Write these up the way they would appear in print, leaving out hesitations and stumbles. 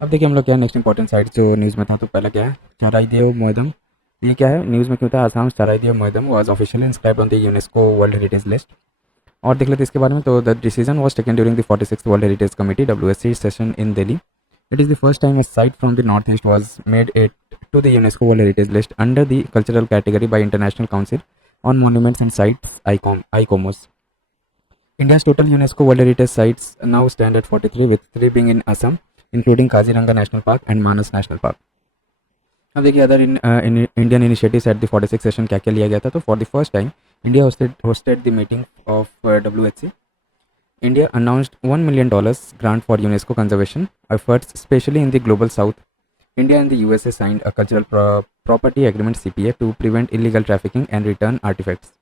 अब देखिए हम लोग क्या है नेक्स्ट इंपॉर्टेंट साइट जो न्यूज़ में था। तो पहला क्या है, चाराइदेव मोइदम। ये क्या है न्यूज़ में क्यों था, Assam Charaideo Moidam was officially inscribed on the UNESCO world heritage list. और देख लेते हैं इसके बारे में। तो the decision was taken during the 46th world heritage committee WHC session in Delhi. It is the first time a site from the northeast was made it to the UNESCO World Heritage List under the cultural category by International Council on Monuments and Sites ICOMOS. India's total UNESCO World Heritage Sites now stand at 43, with 3 being in Assam, including Kaziranga National Park and Manas National Park. अब देखिए other in Indian initiatives at the 46 session क्या क्या लिया गया था। तो for the first time India hosted the meeting of WHC. India announced $1 million grant for UNESCO conservation efforts, especially in the global south. India and the USA signed a cultural property agreement CPA to prevent illegal trafficking and return artifacts.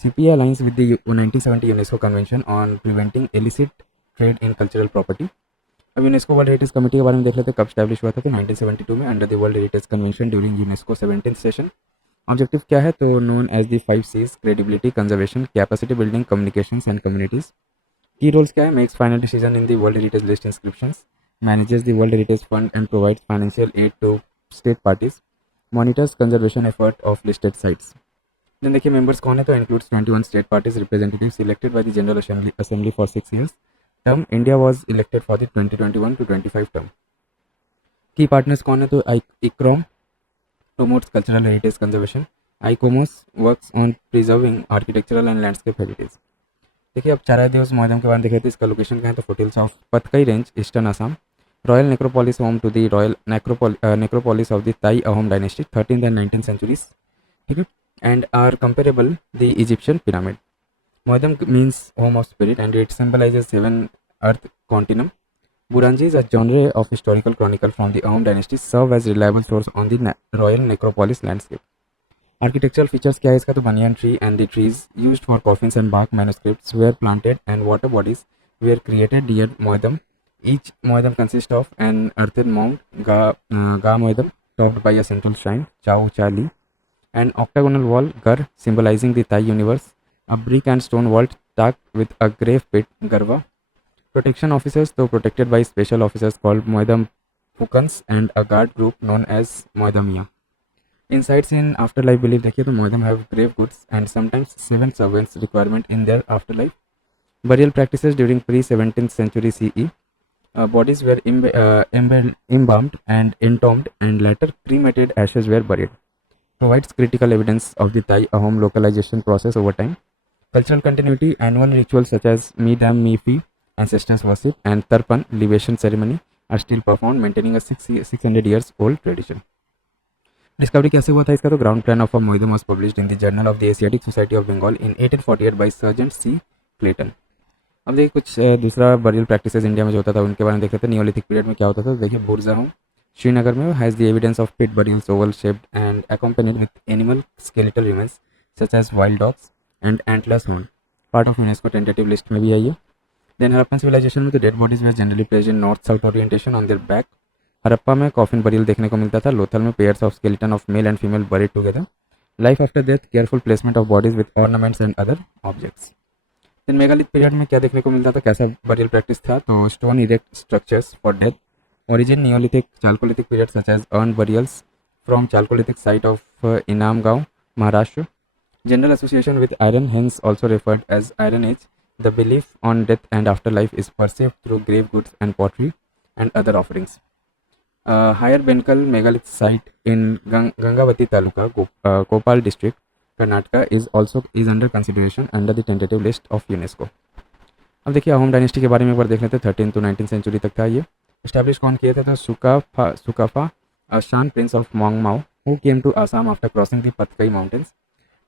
CPA aligns with the 1970 UNESCO Convention on preventing illicit trade in cultural property. अब UNESCO world heritage committee के बारे में देख लेते हैं, कब establish हुआ था। तो 1972 में under the world heritage convention during UNESCO 17th session. Objective क्या है, तो known as the 5 C's: credibility, conservation, capacity building, communications and communities. Key roles क्या है, makes final decision in the world heritage list inscriptions, manages the world heritage fund and provides financial aid to state parties, monitors conservation effort of listed sites. Then देखिए members कौन है, तो includes 21 state parties representatives elected by the general assembly for 6 years term. India was elected for the 2021 to 25 term. की partners कौन है, तो ICROM promotes cultural heritage conservation, ICOMOS works on preserving architectural and landscape heritage. देखिए अब चाराइदेव मोइदम के बारे में देखे तो इसका लोकेशन क्या है, तो foothills of Patkai range, eastern Assam. Royal necropolis home to the royal necropolis of the Tai Ahom dynasty 13th and 19th centuries, ठीक है, and are comparable the Egyptian pyramid. Moedam means home of spirit and it symbolizes seven earth continuum. Burangi is a genre of historical chronicle from the Ahom dynasty, serve as reliable source on the royal necropolis landscape. Architectural features क्या है इसका, तो banyan tree and the trees used for coffins and bark manuscripts were planted and water bodies were created near Moedam. Each Moedam consists of an earthen mound, Ga Moedam, topped by a central shrine, Chau Cha Li, an octagonal wall, Gar, symbolizing the Thai universe, a brick and stone vault tucked with a grave pit, Garva. Protection officers, though protected by special officers called Moedam Pukans and a guard group known as Moedamia. Insights in afterlife belief देखिए तो Moedam have grave goods and sometimes 7 servants requirement in their afterlife. Burial practices during pre-17th century CE. Bodies were embalmed and entombed and later cremated ashes were buried. Provides critical evidence of the Thai Ahom localization process over time. Cultural continuity, annual rituals such as Midam Mifi, ancestors worship, and Tarpan, libation ceremony are still performed, maintaining a 600 years old tradition. Discovery कैसे हुआ था इसका, तो ground plan of Moidam was published in the journal of the Asiatic Society of Bengal in 1848 by Sergeant C Clayton. अब देखिए कुछ दूसरा burial practices India में जो होता था उनके बारे में देख लेते हैं। नियोलिथिक पीरियड में क्या होता था, तो देखिए बुरजाहों श्रीनगर में has the evidence of pit burials oval shaped and accompanied with animal skeletal remains such as wild dogs and antlers horn, part of UNESCO tentative list में भी है ये। देन हरप्पन सिविलाइजेशन में तो dead bodies were generally placed in north south orientation on their back. Harappa में coffin burial देखने को मिलता था। लोथल में pairs of skeleton of male and female buried together. Life after death, careful placement of bodies with ornaments and other objects. Then megalith period में क्या देखने को मिलता था, कैसा बरियल प्रैक्टिस था, तो stone erect structures for death. Origin Neolithic, Chalcolithic period such as urn burials from Chalcolithic site of Inamgaon, Maharashtra. General association with iron, hence also referred as Iron Age. The belief on death and afterlife is perceived through grave goods and pottery and other offerings. Higher Benkal megalithic site in Gangavati Taluka, Kopal district, Karnataka is under consideration under the tentative list of UNESCO. अब देखिए Ahom dynasty के बारे में एक बार देख लेते हैं। 13th to 19th century तक था ये। Established कौन किए थे, तो Sukaphaa Shan prince of Mongmao who came to Assam after crossing the Patkai mountains.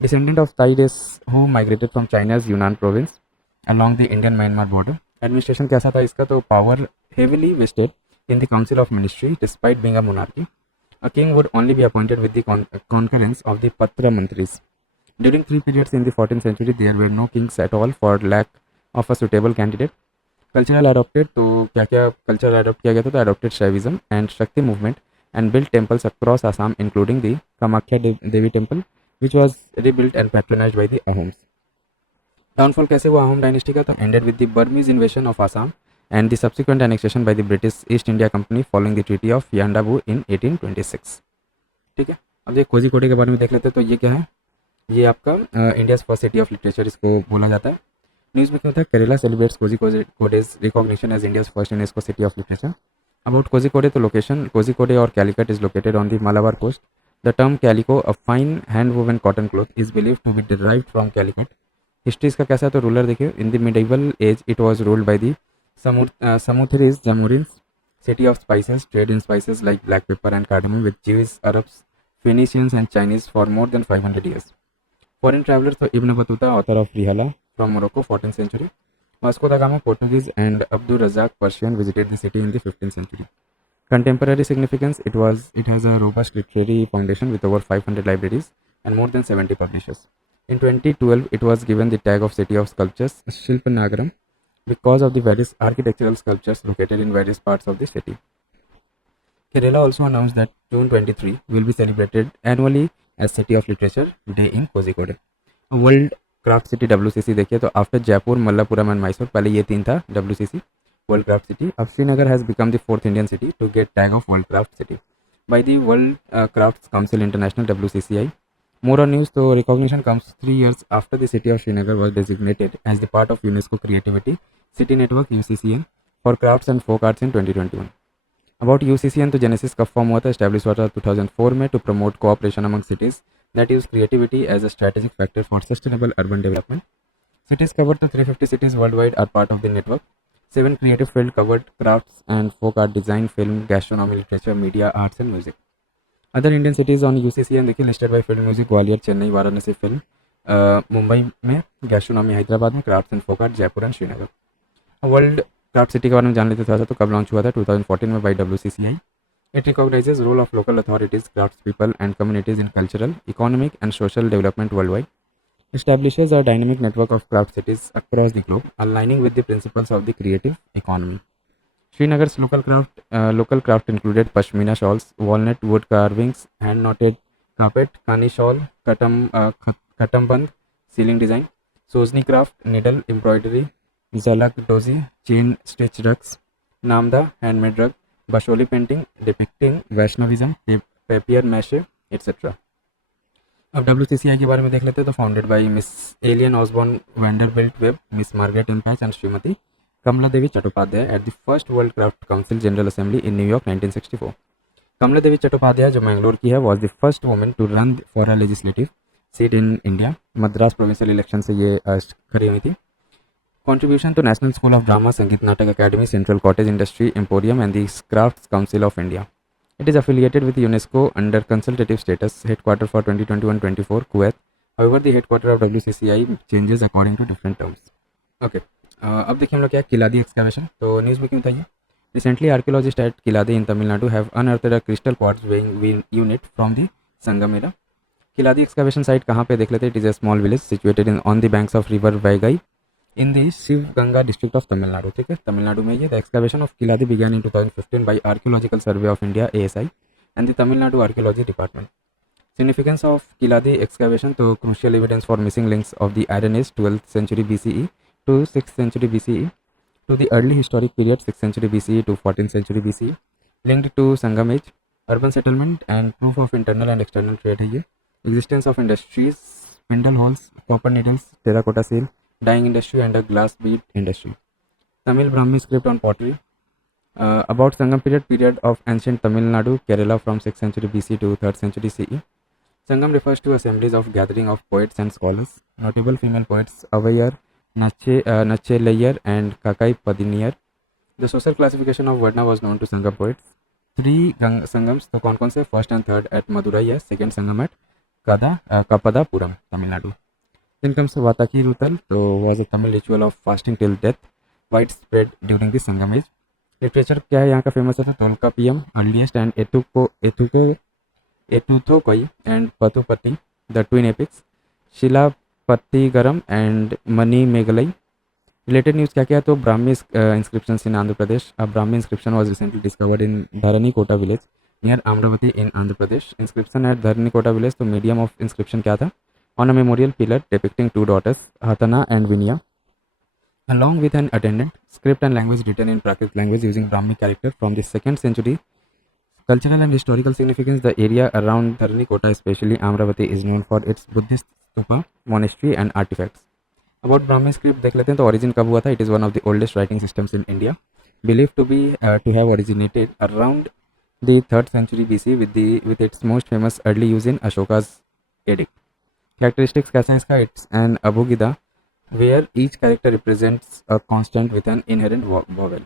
Descendant of Thai race who migrated from China's Yunnan province along the Indian Myanmar border. Administration कैसा था इसका, तो power heavily vested in the council of ministry despite being a monarchy. A king would only be appointed with the concurrence of the Patra Mantris. During 3 periods in the 14th century there were no kings at all for lack of a suitable candidate. Cultural adopted, तो क्या क्या culture adopt किया गया था, तो adopted Shaivism and Shakti movement and build temples across Assam including the Kamakhya Devi temple which was rebuild and patronised by the Ahoms. Downfall कैसे हुआ Ahom dynasty का, तो ended with the Burmese invasion of Assam and the subsequent annexation by the British East India Company following the Treaty of Yandabu in 1826. ठीक है, अब ये कोझिकोडे के बारे में देख लेते हैं। तो ये क्या है, ये आपका India's first city of literature इसको बोला जाता है। न्यूज़ में क्या होता है, Kerala celebrates Kozhikode's recognition as India's first UNESCO city of literature. About Kozhikode, तो लोकेशन कोझिकोडे और Calicut is located on the Malabar coast. The term calico, a fine hand woven cotton cloth, is believe to be derived from Calicut. History इसका कैसा है, तो ruler देखिए, in the medieval age it was ruled by the Samuthris Jamorins, city of spices, trade in spices like black pepper and cardamom with Jews, Arabs, Phoenicians and Chinese for more than 500 years. Foreign travelers, so Ibn Battuta, author of Rihala from Morocco, 14th century. Vasco da Gama, Portuguese, and Abdur Razak, Persian, visited the city in the 15th century. Contemporary significance, it has a robust literary foundation with over 500 libraries and more than 70 publishers. In 2012, it was given the tag of City of Sculptures, Shilpanagaram, because of the various architectural sculptures located in various parts of the city. Kerala also announced that June 23 will be celebrated annually as City of Literature Day in Kozhikode. World Craft City WCC देखिए, तो after Jaipur, Mallapuram and Mysore, पहले ये तीन था WCC world craft city. अब Srinagar has become the fourth Indian city to get tag of world craft city by the world craft council international WCCI. More on news, so recognition comes 3 years after the city of Srinagar was designated as the part of UNESCO Creativity City Network UCCN for crafts and folk arts in 2021. About UCCN, तो genesis कब form हुआ था, establish हुआ था 2004 में to promote cooperation among cities that use creativity as a strategic factor for sustainable urban development. Cities covered, to 350 cities worldwide are part of the network. 7 creative field covered, crafts and folk art, design, film, gastronomy, literature, media, arts and music. Other Indian cities on UCCN देखिए, listed by film music Gwalior, Chennai, Varanasi, film Mumbai में, gastronomy Hyderabad में, crafts and folk art Jaipur and Srinagar. World craft city के बारे में जान लेते थोड़ा सा, तो कब लॉन्च हुआ था, 2014 में by WCCI. It recognises role of local authorities, crafts people and communities in cultural, economic and social development worldwide. Establishes a dynamic network of craft cities across the globe, aligning with the principles of the creative economy. Srinagar's local craft included pashmina shawls, walnut wood carvings, hand knotted carpet, kani shawl, katamband, ceiling design, Sozni craft, needle embroidery, zalak dozi, chain stitch rugs, namda handmade rug, basholi painting depicting Vaishnavism, papier mache, etc. अब WCCI के बारे में देख लेते हैं, तो founded by miss Aileen Osborn Vanderbilt Webb, miss Margaret M Patch and Shrimati Kamala Devi Chattopadhyay at the first world craft council general assembly in New York 1964. Kamala Devi Chattopadhyay जो मैंगलोर की है was the first women to run for a legislative seat in India. Madras provincial election से ये खड़ी हुई थी. Contribution to national school of drama, Sangeet Natak academy, central cottage industry emporium and the crafts council of India. It is affiliated with UNESCO under consultative status. Headquarter for 2021-24 Kuwait. However, the headquarter of WCCI changes according to different terms. Okay. अब देखिए हम लोग क्या किलादी excavation. तो news में क्यों था ये? Recently, archaeologists at Kiladi in Tamil Nadu have unearthed a crystal quartz weighing unit from the Sangam era. Kiladi excavation site कहाँ पे देख लेते हैं? It is a small village situated on the banks of river Vaigai in the Shiv Ganga district of Tamil Nadu. ठीक है, तमिलनाडु में ये. The excavation of Kiladi began in 2015 by Archaeological Survey of India ASI and the Tamil Nadu Archaeology Department. Significance of Kiladi excavation, तो crucial evidence for missing links of the Iron Age 12th century BCE to 6th century BCE to the early historic period 6th century BCE to 14th century BCE, linked to Sangam age, urban settlement and proof of internal and external trade है ये. Existence of industries, spindle holes, copper needles, terracotta seal, dyeing industry and a glass bead industry. Tamil Brahmi script on pottery. About Sangam period of ancient Tamil Nadu, Kerala from 6th century BC to 3rd century CE. Sangam refers to assemblies of gathering of poets and scholars. Notable female poets Avayar, Nachelayyar and Kakai Padiniyar. The social classification of Varna was known to Sangam poets. 3 Sangams, तो कौन कौन से? First and third at Madurai है, second Sangam at Kapadapuram, Tamil Nadu. Then comes Vataki Rutal, so was a Tamil ritual of fasting till death, widespread during the Sangam age. Literature क्या है यहाँ का famous है? तो Tolkappiyam, earliest and Ethuthokoi and Pathupati, the twin epics, Shilapathigaram and Mani Megalai. Related news क्या क्या है? तो Brahmi inscriptions in Andhra Pradesh. A Brahmi inscription was recently discovered in Dharanikota village near Amravati in Andhra Pradesh. Inscription at Dharanikota village, तो medium of inscription क्या था? On a memorial pillar depicting 2 daughters, Hatana and Vinya. along with an attendant script and language written in Prakrit language using Brahmi character from the 2nd century. Cultural and historical significance: the area around Dharnikota, especially Amravati, is known for its Buddhist stupa, monastery and artifacts. About Brahmi script देख लेते हैं तो origin कब हुआ था. It is one of the oldest writing systems in India, believed to have originated around the 3rd century BC with its most famous early use in Ashoka's edict. Characteristics कैसा है इसका? It's an abugida where each character represents a constant with an inherent vowel.